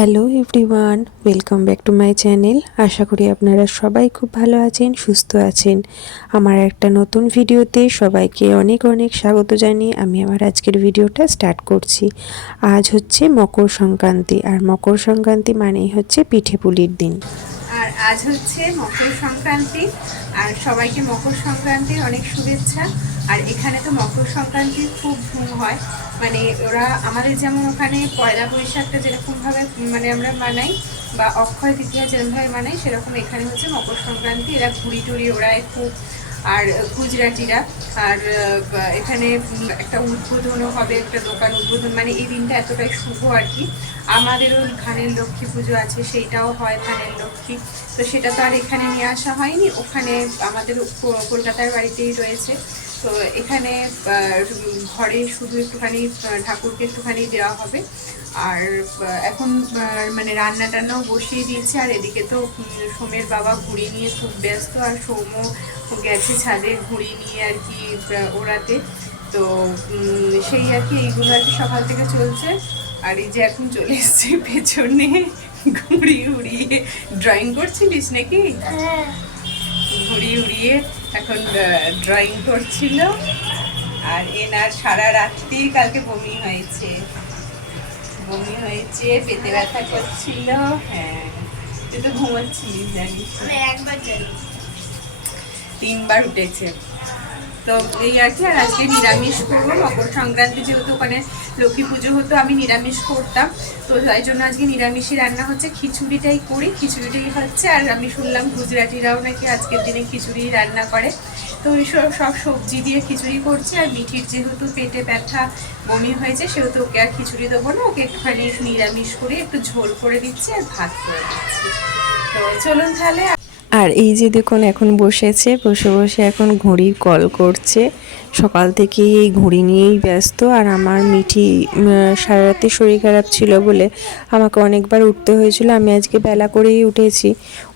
Hello everyone, welcome back to my channel. আশা করি আপনারা সবাই খুব ভালো আছেন, সুস্থ আছেন। আমার একটা নতুন ভিডিওতে সবাইকে অনেক অনেক স্বাগত জানিয়ে আমি আমার আজকের ভিডিওটা স্টার্ট করছি। আজ হচ্ছে মকর সংক্রান্তি, আর মকর সংক্রান্তি মানেই হচ্ছে পিঠে পুলির দিন। আর আজ হচ্ছে মকর সংক্রান্তি, আর সবাইকে মকর সংক্রান্তির অনেক শুভেচ্ছা। আর এখানে তো মকর সংক্রান্তির খুব ধুম হয়, মানে ওরা আমাদের যেমন ওখানে পয়লা বৈশাখটা যেরকমভাবে মানে আমরা মানাই, বা অক্ষয় তৃতীয়া যেরকমভাবে মানাই, সেরকম এখানে হচ্ছে মকর সংক্রান্তি। এরা ঘুড়ি টুড়ি ওড়ায় খুব, আর গুজরাটিরা। আর এখানে একটা উদ্বোধনও হবে, একটা দোকান উদ্বোধন, মানে এই দিনটা এতটাই শুভ আর কি। আমাদেরও ধানের লক্ষ্মী পুজো আছে, সেইটাও হয় ধানের লক্ষ্মী। তো সেটা তো আর এখানে নিয়ে আসা হয়নি, ওখানে আমাদের কলকাতার বাড়িতেই রয়েছে। তো এখানে ঘরে শুধু একটুখানি ঠাকুরকে একটুখানি দেওয়া হবে। আর এখন মানে রান্না টান্নাও বসিয়ে দিয়েছে। আর এদিকে তো সোমের বাবা ঘুড়ি নিয়ে খুব ব্যস্ত, আর সৌম্য গেছে ছাদে ঘুড়ি নিয়ে আর কি ওড়াতে। তো সেই আর কি, এইগুলো আর কি সকাল থেকে চলছে। আর এই যে এখন চলে এসছে পেছনে ঘুড়ি উড়িয়ে, ড্রয়িং করছিলিস নাকি? ঘুড়ি উড়িয়ে এখন ড্রয়িং করছিল। আর এনার সারা রাত্রি কালকে বমি হয়েছে, পেটে ব্যথা করছিল। হ্যাঁ, তুই তো ঘুমাচ্ছিলিস জানিস, একবার জানি 3বার উঠেছে। তো এই আর কি। আর আজকে নিরামিষ করবো, মকর সংক্রান্তি যেহেতু ওখানে লক্ষ্মী পুজো হতো, আমি নিরামিষ করতাম। তো তাই জন্য আজকে নিরামিষই রান্না হচ্ছে, খিচুড়িটাই করি, খিচুড়িটাই হচ্ছে। আর আমি শুনলাম গুজরাটিরাও নাকি আজকের দিনে খিচুড়ি রান্না করে। তো ওই সব সবজি দিয়ে খিচুড়ি করছি। আর মিঠির যেহেতু পেটে ব্যথা বমি হয়েছে, সেহেতু ওকে আর খিচুড়ি দেবো না, ওকে একটুখানি নিরামিষ করে একটু ঝোল করে দিচ্ছি আর ভাত করে দিচ্ছি। তো চলুন তাহলে। আর এই যে দেখুন এখন বসে বসে এখন ঘুড়ির কল করছে। সকাল থেকেই এই ঘুড়ি নিয়েই ব্যস্ত। আর আমার মিঠি সারা রাতে শরীর খারাপ ছিল বলে আমাকে অনেকবার উঠতে হয়েছিল। আমি আজকে বেলা করেই উঠেছি,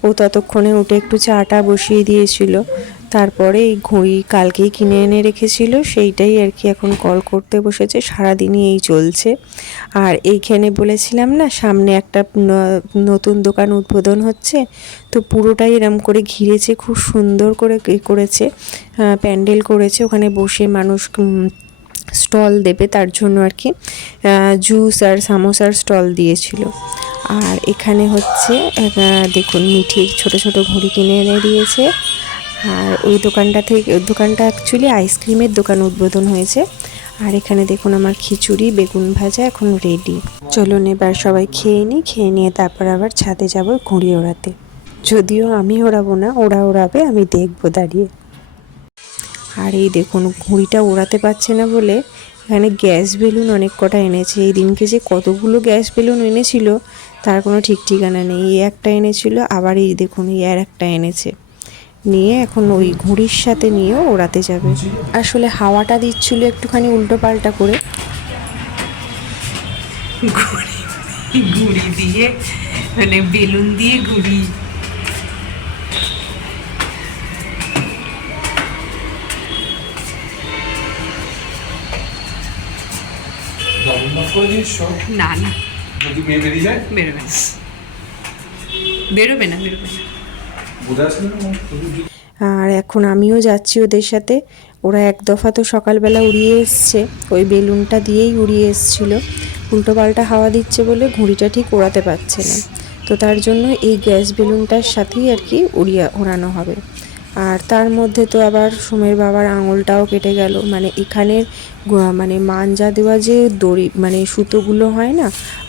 ও ততক্ষণে উঠে একটু চাটা বসিয়ে দিয়েছিল। তারপরে এই ঘুড়ি কালকেই কিনে এনে রেখেছিল, সেইটাই আর কি এখন কল করতে বসেছে। সারাদিনই এই চলছে। আর এইখানে বলেছিলাম না, সামনে একটা নতুন দোকান উদ্বোধন হচ্ছে, তো পুরোটাই এরম করে ঘিরেছে, খুব সুন্দর করে করেছে, প্যান্ডেল করেছে। ওখানে বসে মানুষ স্টল দেবে, তার জন্য আর কি জুস আর সামোসার স্টল দিয়েছিল। আর এখানে হচ্ছে দেখুন মিঠি ছোট ছোট ঘুড়ি কিনে এনে দিয়েছে। আর ওই দোকানটা অ্যাকচুয়ালি আইসক্রিমের দোকান উদ্বোধন হয়েছে। আর এখানে দেখুন আমার খিচুড়ি বেগুন ভাজা এখন রেডি। চলুন এবার সবাই খেয়ে নিই, খেয়ে নিয়ে তারপর আবার ছাদে যাব ঘুড়ি ওড়াতে। যদিও আমি ওড়াবো না, ওরা ওড়াবে, আমি দেখবো দাঁড়িয়ে। আর এই দেখুন ঘুড়িটা ওড়াতে পারছে না বলে এখানে গ্যাস বেলুন অনেক কটা এনেছে। এই দিনকে যে কতগুলো গ্যাস বেলুন এনেছিল তার কোনো ঠিক ঠিকানা নেই। এই একটা এনেছিল, আবার এই দেখুন এই আর একটা এনেছে, নিয়ে এখন ওই ঘুড়ির সাথে নিয়েও ওড়াতে যাবে। আসলে হাওয়াটা দিচ্ছিল একটুখানি উল্টো পাল্টা করে। ঘুড়ি দিয়ে মানে বেলুন দিয়ে ঘুড়ি। না না, বেরোবে না, বেরোবে না, বেরোবে না। আর এখন আমিও যাচ্ছি ওদের সাথে। ওরা এক দফা তো সকালবেলা উড়িয়ে এসছে, ওই বেলুনটা দিয়েই উড়িয়ে এসছিল। উল্টো পাল্টা হাওয়া দিচ্ছে বলে ঘুড়িটা ঠিক ওড়াতে পারছে না, তো তার জন্য এই গ্যাস বেলুনটার সাথেই আর কি ওড়ানো হবে। আর তার মধ্যে তো আবার সোমের বাবার আঙুলটাও কেটে গেল। মানে এখানের মানে মাঞ্জা দেওয়া যে দড়ি মানে সুতোগুলো হয় না,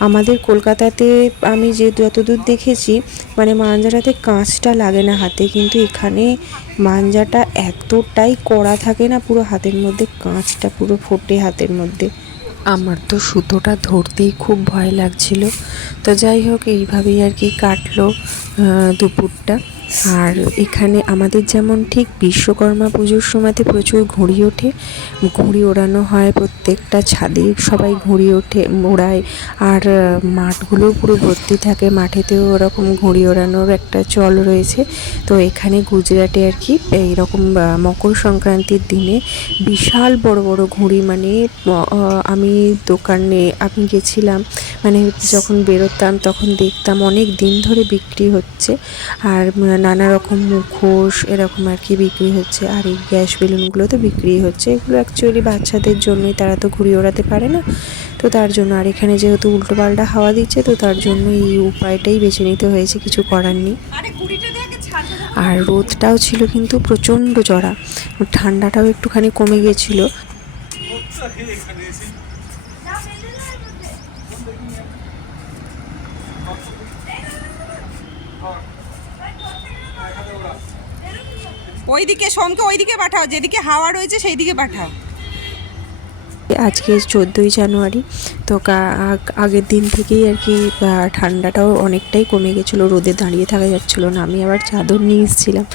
আমাদের কলকাতাতে আমি যে যতদূর দেখেছি মানে মাঞ্জাটাতে কাঁচটা লাগে না হাতে, কিন্তু এখানে মাঞ্জাটা এতটাই কড়া থাকে না, পুরো হাতের মধ্যে কাঁচটা পুরো ফোটে হাতের মধ্যে। আমার তো সুতোটা ধরতেই খুব ভয় লাগছিল। তো যাই হোক, এইভাবেই আর কি কাটলো দুপুরটা। আর এখানে আমাদের যেমন ঠিক বিশ্বকর্মা পুজোর সময়তে প্রচুর ঘুড়ি ওঠে, ঘুড়ি ওড়ানো হয় প্রত্যেকটা ছাদে, সবাই ঘুড়ি ওড়ায়। আর মাঠগুলো পুরো ভর্তি থাকে, মাঠেতেও ওরকম ঘুড়ি ওড়ানোর একটা চল রয়েছে। তো এখানে গুজরাটে আর কি এইরকম মকর সংক্রান্তির দিনে বিশাল বড় বড় ঘুড়ি, মানে আমি গেছিলাম, মানে যখন বেরোতাম তখন দেখতাম অনেক দিন ধরে বিক্রি হচ্ছে। আর নানা রকম মুখোশ এরকম আর কি বিক্রি হচ্ছে। আর এই গ্যাস বেলুনগুলো তো বিক্রি হচ্ছে, এগুলো অ্যাকচুয়ালি বাচ্চাদের জন্যই, তারা তো ঘুড়ি ওড়াতে পারে না, তো তার জন্য। আর এখানে যেহেতু উল্টো পাল্টা হাওয়া দিচ্ছে, তো তার জন্য এই উপায়টাই বেছে নিতে হয়েছে, কিছু করার নেই। আর রোদটাও ছিল কিন্তু প্রচণ্ড চড়া, ঠান্ডাটাও একটুখানি কমে গেছিলো। ওইদিকে সোমকে ওইদিকে পাঠাও, যেদিকে হাওয়া রয়েছে সেই দিকে পাঠাও। আজকে 14ই জানুয়ারি, তো আগের দিন থেকেই আর কি ঠান্ডাটাও অনেকটাই কমে গেছিলো, রোদে দাঁড়িয়ে থাকা যাচ্ছিলো না। আমি আবার চাদর নিয়ে এসেছিলাম,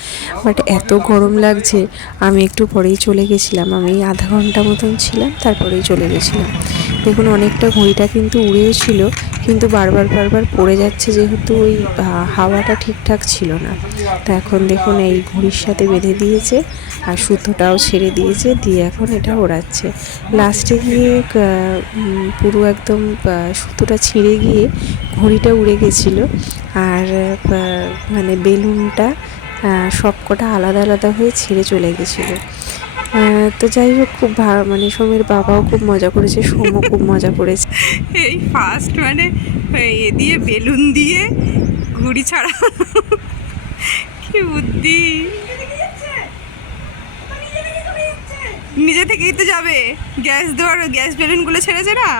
বাট এত গরম লাগছে আমি একটু পরেই চলে গেছিলাম। আমি আধা ঘন্টা মতন ছিলাম, তারপরেই চলে গেছিলাম। দেখুন অনেকটা ঘুড়িটা কিন্তু উড়েও ছিল, কিন্তু বারবার পড়ে যাচ্ছে, যেহেতু ওই হাওয়াটা ঠিকঠাক ছিল না। তো এখন দেখুন এই ঘুড়ির সাথে বেঁধে দিয়েছে, আর সুতোটাও ছেড়ে দিয়েছে, দিয়ে এখন এটা ওড়াচ্ছে। লাস্টে গিয়ে পুরো একদম সুতোটা ছিঁড়ে গিয়ে ঘুড়িটা উড়ে গেছিলো। আর মানে বেলুনটা সবকটা আলাদা আলাদা হয়ে ছিঁড়ে চলে গেছিলো। তো যাই হোক, খুব মানে সোমের বাবাও খুব মজা করেছে, সোমও খুব মজা করেছে। এই ফার্স্ট মানে এ দিয়ে বেলুন দিয়ে ঘুড়ি ছাড়া, কি বুদ্ধি! নিজে থেকেই তো যাবে, গ্যাস বেলুনগুলো ছেড়েছে না।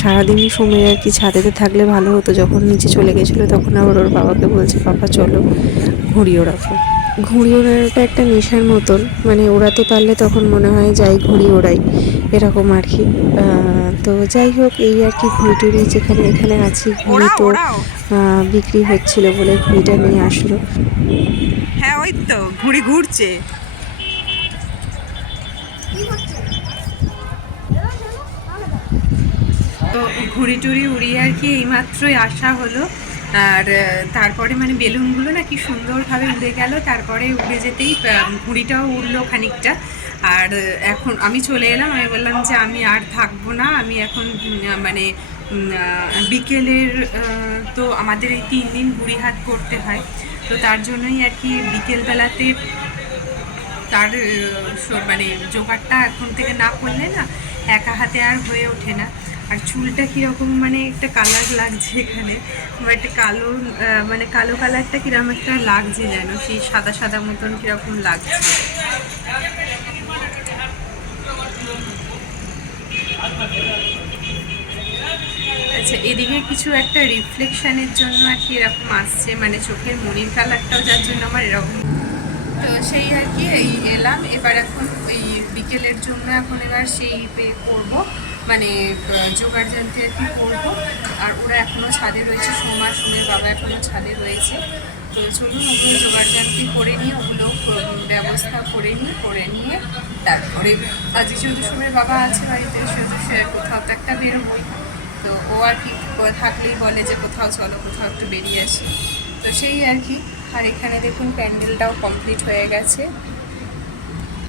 সারাদিনই সময় আর কি ছাদেতে থাকলে ভালো হতো, যখন নিচে চলে গেছিলো তখন আবার ওর বাবাকে বলছে, পাপা চলো ঘুড়ি ওড়াবো। ঘুড়ি ওড়ানোটা একটা নেশার মতন, মানে ওড়াতে পারলে তখন মনে হয় যাই ঘুড়ি ওড়াই, এরকম আর কি। তো যাই হোক, এই আর কি ঘুড়ি টুড়ি যেখানে এখানে আছি, ঘুড়ি তো বিক্রি হচ্ছিলো বলে ঘুড়িটা নিয়ে আসলো। হ্যাঁ ওই তো ঘুড়ি ঘুরছে। তো ঘুড়ি টুড়ি উড়িয়ে আর কি এইমাত্রই আসা হলো। আর তারপরে মানে বেলুনগুলো না কি সুন্দরভাবে উড়ে গেল, তারপরে উড়ে যেতেই ঘুড়িটাও উড়লো খানিকটা। আর এখন আমি চলে এলাম, আমি বললাম যে আমি আর থাকবো না, আমি এখন মানে বিকেলের তো আমাদের এই 3 দিন ঘুড়ি হাট করতে হয়, তো তার জন্যই আর কি বিকেলবেলাতে তার মানে জোগাড়টা এখন থেকে না করলে না একা হাতে আর হয়ে ওঠে না। আর চুলটা কীরকম মানে একটা কালার লাগছে এখানে, বাট কালো মানে কালো কালারটা কীরকম একটা লাগছে যেন, সেই সাদা সাদা মতন কীরকম লাগছে। আচ্ছা, এদিকে কিছু একটা রিফ্লেকশানের জন্য আর কি এরকম আসছে, মানে চোখের মনির কালারটাও যার জন্য আমার এরকম। তো সেই আর কি এই এলাম, এবার এখন ওই বিকেলের জন্য এখন এবার সেই পে করবো, মানে জোগাড় জানতে আর কি করবো। আর ওরা এখনও ছাদে রয়েছে, সোমের বাবা এখনও ছাদে রয়েছে। তো চলুন ওগুলো জোগাড় জানতি করে নিয়ে, ওগুলো ব্যবস্থা করে নিয়ে তারপরে আজকে যেহেতু সোমের বাবা আছে বাড়িতে, সেহেতু সে কোথাও তো একটা বেরোবই। তো ও আর কি থাকলেই বলে যে কোথাও চলো, কোথাও একটু বেরিয়ে আসি, তো সেই আর কি। আর এখানে দেখুন প্যান্ডেলটাও কমপ্লিট হয়ে গেছে,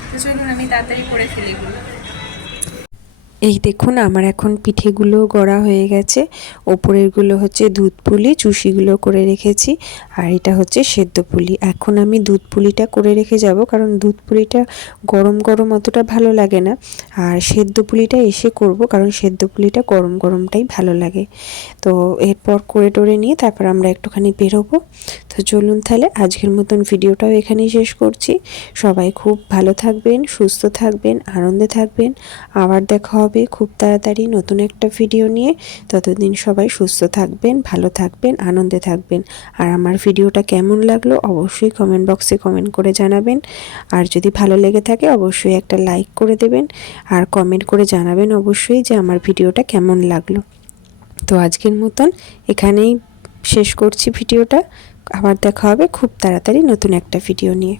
তো চলুন আমি তাড়াতাড়ি করে ফেলি এগুলো। এই দেখুন আমার এখন পিঠেগুলো গড়া হয়ে গেছে, ওপরেরগুলো হচ্ছে দুধ পুলি, চুষিগুলো করে রেখেছি, আর এটা হচ্ছে সেদ্ধ পুলি। এখন আমি দুধ পুলিটা করে রেখে যাব, কারণ দুধ পুলিটা গরম গরম অতটা ভালো লাগে না, আর সেদ্ধ পুলিটা এসে করব, কারণ সেদ্ধ পুলিটা গরম গরমটাই ভালো লাগে। তো এরপর করে টোরে নিয়ে তারপর আমরা একটুখানি বেরোবো। তো চলুন তাহলে আজকের মতন ভিডিওটাও এখানেই শেষ করছি। সবাই খুব ভালো থাকবেন, সুস্থ থাকবেন, আনন্দে থাকবেন। আবার দেখা হবে খুব তাড়াতাড়ি নতুন একটা ভিডিও নিয়ে। ততদিন সবাই সুস্থ থাকবেন, ভালো থাকবেন, আনন্দে থাকবেন। আর আমার ভিডিওটা কেমন লাগলো অবশ্যই কমেন্ট বক্সে কমেন্ট করে জানাবেন। আর যদি ভালো লেগে থাকে অবশ্যই একটা লাইক করে দেবেন, আর কমেন্ট করে জানাবেন অবশ্যই যে আমার ভিডিওটা কেমন লাগলো। তো আজকের মতন এখানেই শেষ করছি ভিডিওটা। আবার দেখা হবে খুব তাড়াতাড়ি নতুন একটা ভিডিও নিয়ে।